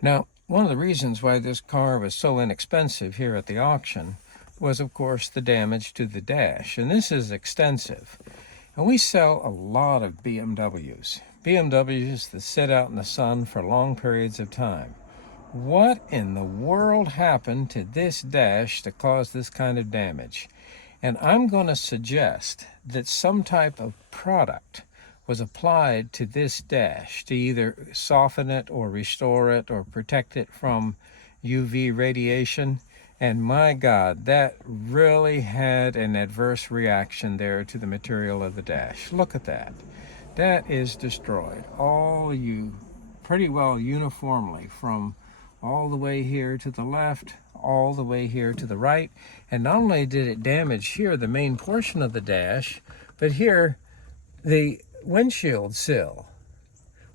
Now, one of the reasons why this car was so inexpensive here at the auction was, of course, the damage to the dash. And this is extensive. And we sell a lot of BMWs. BMWs that sit out in the sun for long periods of time. What in the world happened to this dash to cause this kind of damage? And I'm going to suggest that some type of product was applied to this dash to either soften it or restore it or protect it from UV radiation. And my God, that really had an adverse reaction there to the material of the dash. Look at that. That is destroyed. Pretty well uniformly, from all the way here to the left, all the way here to the right. And not only did it damage here, the main portion of the dash, but here, the windshield sill,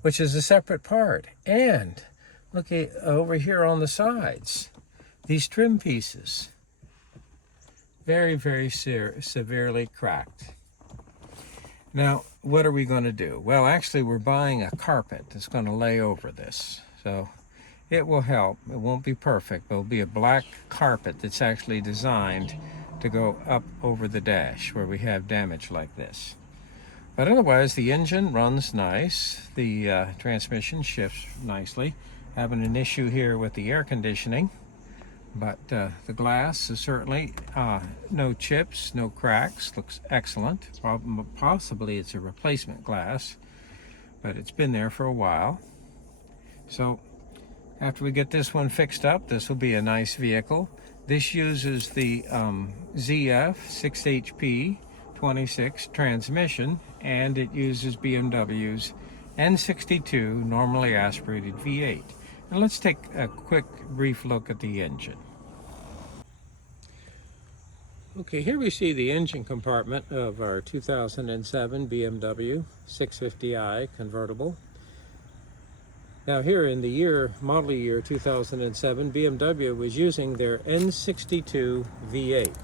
which is a separate part. And look over here on the sides, these trim pieces, very, very severely cracked. Now, what are we going to do? Well, actually, we're buying a carpet that's going to lay over this. So it will help. It won't be perfect, but it'll be a black carpet that's actually designed to go up over the dash where we have damage like this. But otherwise, the engine runs nice. The transmission shifts nicely. Having an issue here with the air conditioning. But the glass is certainly no chips, no cracks. Looks excellent. Possibly it's a replacement glass, but it's been there for a while. So after we get this one fixed up, this will be a nice vehicle. This uses the ZF 6HP 26 transmission, and it uses BMW's N62 normally aspirated V8. Now let's take a quick brief look at the engine. Okay, here we see the engine compartment of our 2007 BMW 650i convertible. Now here in the model year 2007, BMW was using their N62 V8.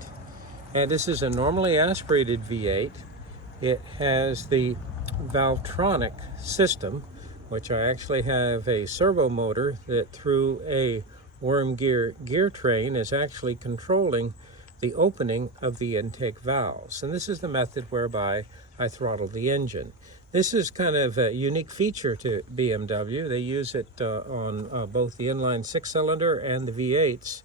And this is a normally aspirated V8. It has the Valvetronic system, which I actually have a servo motor that through a worm gear train is actually controlling the opening of the intake valves. And this is the method whereby I throttle the engine. This is kind of a unique feature to BMW. They use it on both the inline six-cylinder and the V8s.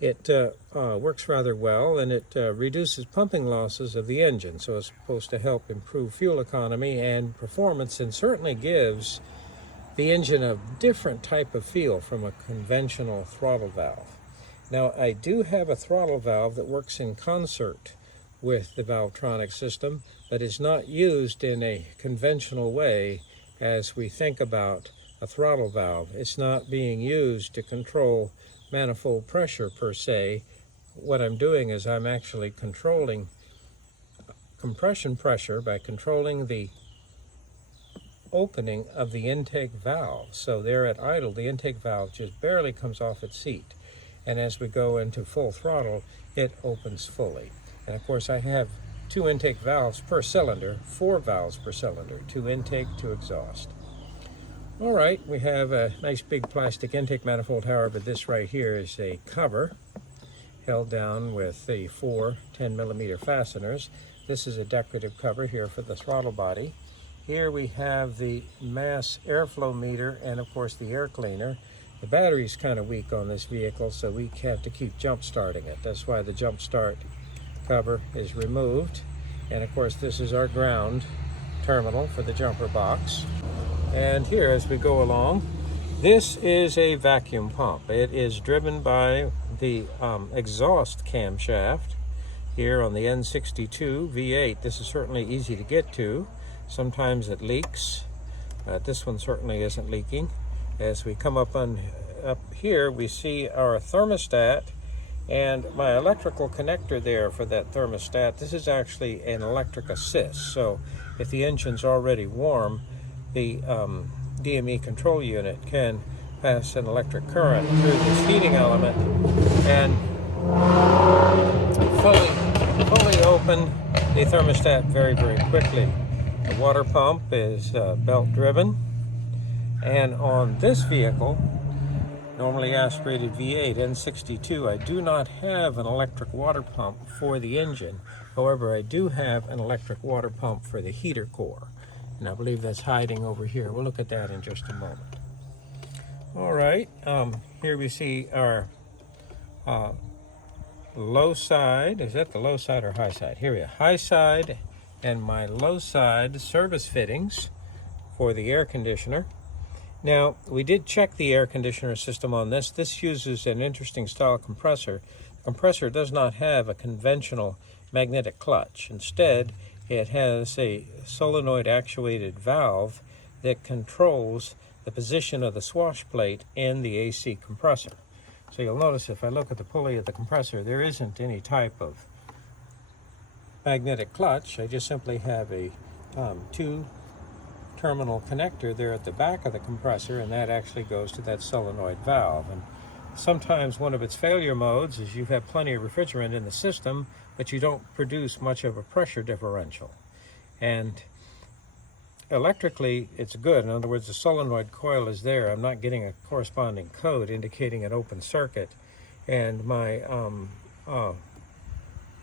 It works rather well, and it reduces pumping losses of the engine, so it's supposed to help improve fuel economy and performance, and certainly gives the engine a different type of feel from a conventional throttle valve. Now, I do have a throttle valve that works in concert with the Valvetronic system, but is not used in a conventional way as we think about a throttle valve. It's not being used to control manifold pressure per se. What I'm doing is I'm actually controlling compression pressure by controlling the opening of the intake valve. So there at idle, the intake valve just barely comes off its seat. And as we go into full throttle, it opens fully. And of course, I have 2 intake valves per cylinder, 4 valves per cylinder, 2 intake, 2 exhaust. All right, we have a nice big plastic intake manifold, however, this right here is a cover held down with the 4 10mm fasteners. This is a decorative cover here for the throttle body. Here we have the mass airflow meter and of course the air cleaner. The battery's kind of weak on this vehicle, so we have to keep jump starting it. That's why the jump start cover is removed. And of course this is our ground terminal for the jumper box. And here as we go along, this is a vacuum pump. It is driven by the exhaust camshaft here on the N62 V8. This is certainly easy to get to. Sometimes it leaks. This one certainly isn't leaking. As we come up here, we see our thermostat and my electrical connector there for that thermostat. This is actually an electric assist. So if the engine's already warm, the DME control unit can pass an electric current through this heating element and fully open the thermostat very, very quickly. The water pump is belt driven. And on this vehicle, normally aspirated V8 N62. I do not have an electric water pump for the engine. However, I do have an electric water pump for the heater core. And I believe that's hiding over here. We'll look at that in just a moment. All right, here we see our low side. Is that the low side or high side? Here we are, high side and my low side service fittings for the air conditioner. Now, we did check the air conditioner system on this. This uses an interesting style compressor. The compressor does not have a conventional magnetic clutch. Instead, it has a solenoid actuated valve that controls the position of the swash plate in the AC compressor. So you'll notice if I look at the pulley of the compressor, there isn't any type of magnetic clutch. I just simply have a two-terminal connector there at the back of the compressor, and that actually goes to that solenoid valve. And sometimes one of its failure modes is you have plenty of refrigerant in the system, but you don't produce much of a pressure differential. And electrically, it's good. In other words, the solenoid coil is there. I'm not getting a corresponding code indicating an open circuit. And my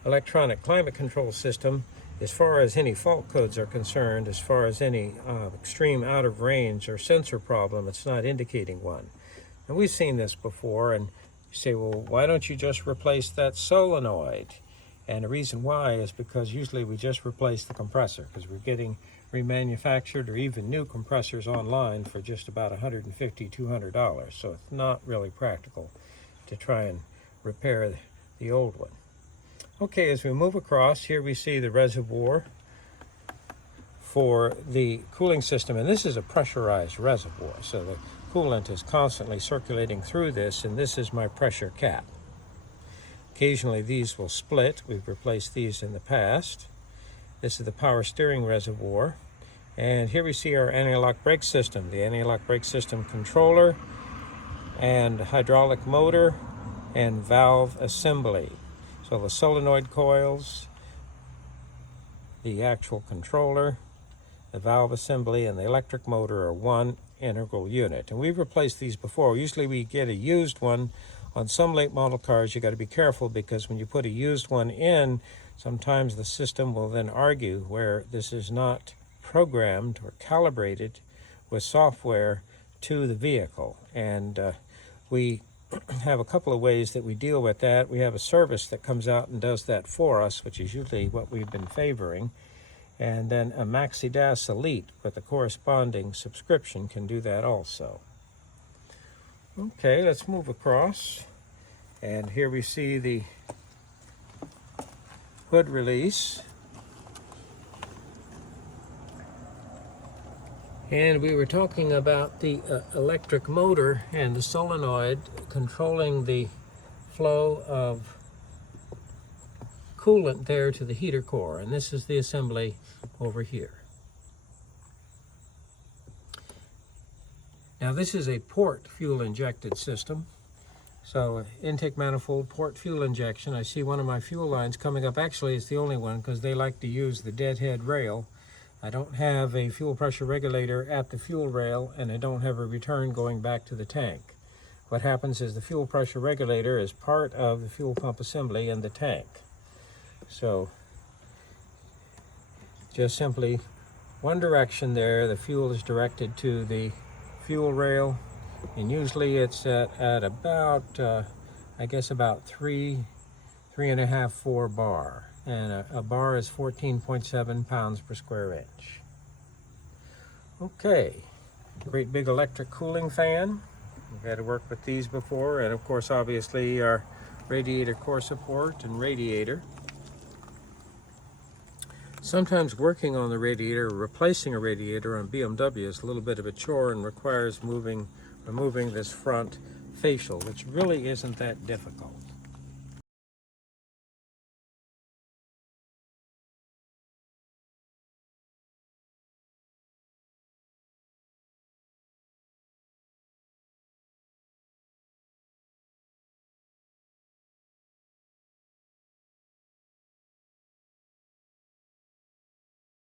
electronic climate control system, as far as any fault codes are concerned, as far as any extreme out of range or sensor problem, it's not indicating one. And we've seen this before, and you say, well, why don't you just replace that solenoid? And the reason why is because usually we just replace the compressor, because we're getting remanufactured or even new compressors online for just about $150, $200. So it's not really practical to try and repair the old one. Okay, as we move across, here we see the reservoir for the cooling system. And this is a pressurized reservoir, so the coolant is constantly circulating through this, and this is my pressure cap. Occasionally these will split. We've replaced these in the past. This is the power steering reservoir. And here we see our anti-lock brake system, the anti-lock brake system controller and hydraulic motor and valve assembly. So the solenoid coils, the actual controller, the valve assembly, and the electric motor are one integral unit. And we've replaced these before. Usually we get a used one. On some late model cars, you got to be careful, because when you put a used one in, sometimes the system will then argue where this is not programmed or calibrated with software to the vehicle. And we have a couple of ways that we deal with that. We have a service that comes out and does that for us, which is usually what we've been favoring. And then a MaxiDAS Elite with a corresponding subscription can do that also. Okay, let's move across. And here we see the hood release. And we were talking about the electric motor and the solenoid controlling the flow of coolant there to the heater core. And this is the assembly over here. Now this is a port fuel injected system. So intake manifold, port fuel injection. I see one of my fuel lines coming up. Actually, it's the only one, because they like to use the deadhead rail. I don't have a fuel pressure regulator at the fuel rail, and I don't have a return going back to the tank. What happens is the fuel pressure regulator is part of the fuel pump assembly in the tank. So just simply one direction there, the fuel is directed to the fuel rail, and usually it's at about I guess about 3.5, 4 bar, and a bar is 14.7 pounds per square inch. Okay, great big electric cooling fan. We've had to work with these before, and of course obviously our radiator core support and radiator. Sometimes working on the radiator, or replacing a radiator on BMW is a little bit of a chore and requires removing this front facial, which really isn't that difficult.